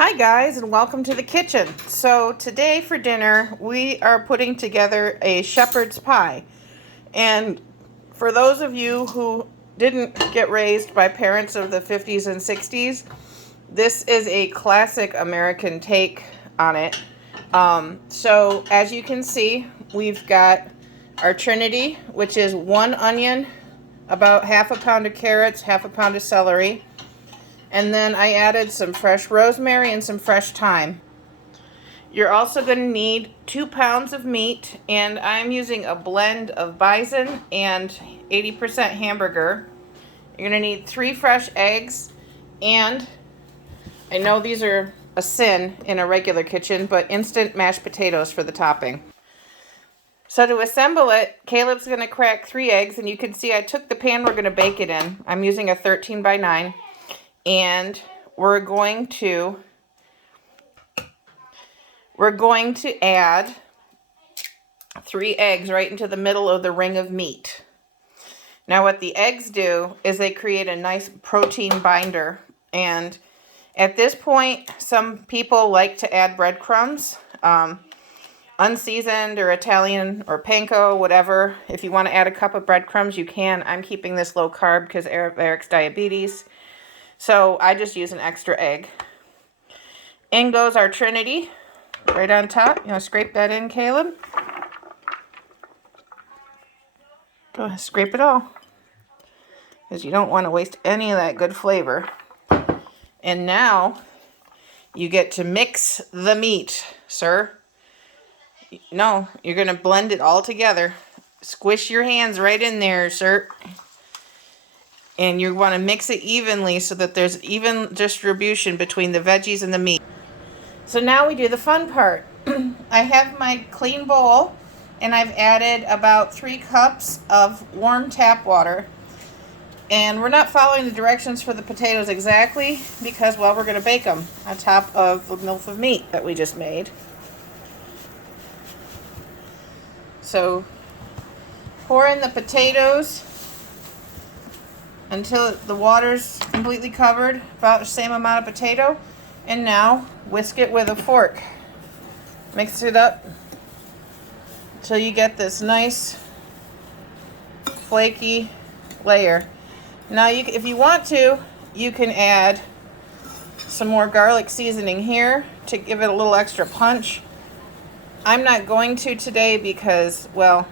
Hi guys, and welcome to the kitchen. So today for dinner we are putting together a shepherd's pie. And for those of you who didn't get raised by parents of the 50s and 60s, this is a classic American take on it. So as you can see, we've got our Trinity, which is 1 onion, about half a pound of carrots, half a pound of celery. And then I added some fresh rosemary and some fresh thyme. You're also going to need 2 pounds of meat, and I'm using a blend of Bison and 80% hamburger. You're going to need 3 fresh eggs, and I know these are a sin in a regular kitchen, but instant mashed potatoes for the topping. So to assemble it, Caleb's going to crack 3 eggs, and you can see I took the pan we're going to bake it in. I'm using a 13 by 9. And we're going to add 3 eggs right into the middle of the ring of meat. Now what the eggs do is they create a nice protein binder. And at this point, some people like to add breadcrumbs, unseasoned or Italian or panko, whatever. If you want to add a cup of breadcrumbs, you can. I'm keeping this low carb because Eric's diabetes. So I just use an extra egg. In goes our Trinity, right on top. You want to scrape that in, Caleb? Go ahead, scrape it all, because you don't want to waste any of that good flavor. And now you get to mix the meat, sir. No, you're going to blend it all together. Squish your hands right in there, sir. And you want to mix it evenly so that there's even distribution between the veggies and the meat. So now we do the fun part. I have my clean bowl, and I've added about 3 cups of warm tap water. And we're not following the directions for the potatoes exactly because, well, we're going to bake them on top of the loaf of meat that we just made. So pour in the potatoes until the water's completely covered, about the same amount of potato. And now whisk it with a fork. Mix it up until you get this nice flaky layer. Now if you want to, you can add some more garlic seasoning here to give it a little extra punch. I'm not going to today because, well,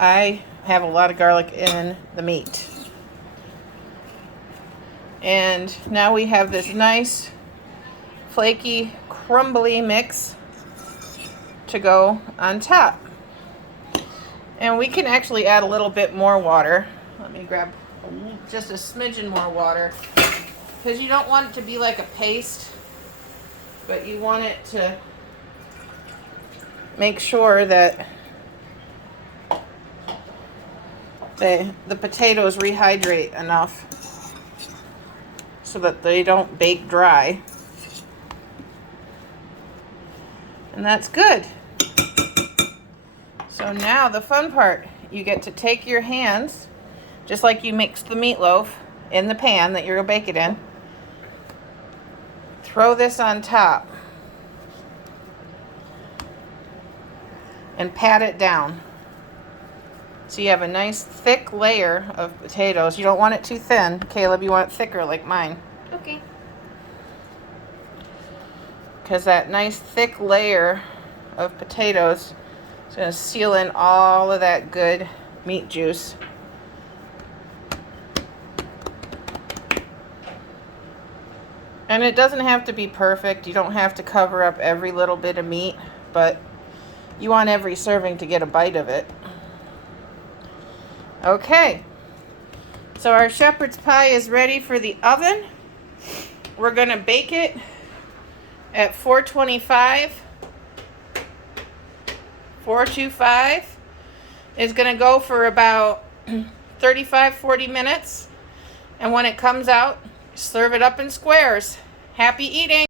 I have a lot of garlic in the meat. And now we have this nice flaky crumbly mix to go on top. And we can actually add a little bit more water. Let me grab just a smidgen more water, because you don't want it to be like a paste, but you want it to make sure that the potatoes rehydrate enough so that they don't bake dry. And that's good. So now the fun part, you get to take your hands, just like you mixed the meatloaf in the pan that you're going to bake it in, throw this on top and pat it down. So you have a nice thick layer of potatoes. You don't want it too thin, Caleb. You want it thicker like mine. Okay. Because that nice thick layer of potatoes is going to seal in all of that good meat juice. And it doesn't have to be perfect. You don't have to cover up every little bit of meat, but you want every serving to get a bite of it. Okay, so our shepherd's pie is ready for the oven. We're going to bake it at 425. 425 is going to go for about 35-40 minutes. And when it comes out, serve it up in squares. Happy eating!